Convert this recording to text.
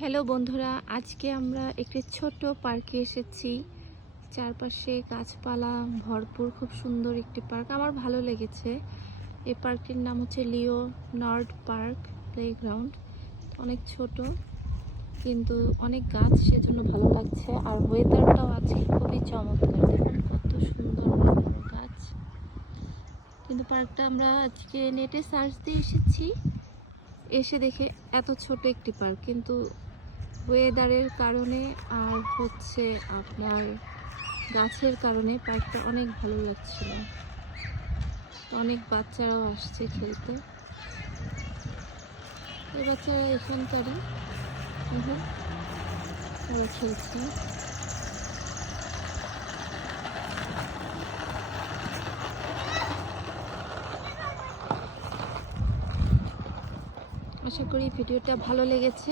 Hello বন্ধুরা, আজকে আমরা একটি ছোট পার্কে এসেছি। চারপাশে গাছপালা ভরপুর, খুব সুন্দর একটি পার্ক। আমার ভালো লেগেছে। এই পার্কটির নাম হচ্ছে লিওনার্ড পার্ক প্লেগ্রাউন্ড। অনেক ছোট কিন্তু অনেক গাছ, সেজন্য ভালো লাগছে। আর ওয়েদারটাও আজকে খুবই চমৎকার, দেখুন কত সুন্দর বড় বড় গাছ। কিন্তু পার্কটা আমরা আজকে নেটে সার্চ দিয়ে এসেছি, এসে দেখে এত ছোট একটি পার্ক, কিন্তু ওয়েদারের কারণে আর হচ্ছে আপনার গাছের কারণে পার্কটা অনেক ভালো লাগছিল। অনেক বাচ্চারাও আসছে খেলতে। এই বাচ্চারা এখানকারই, তারা খেলছে। আশা করি ভিডিওটা ভালো লেগেছে।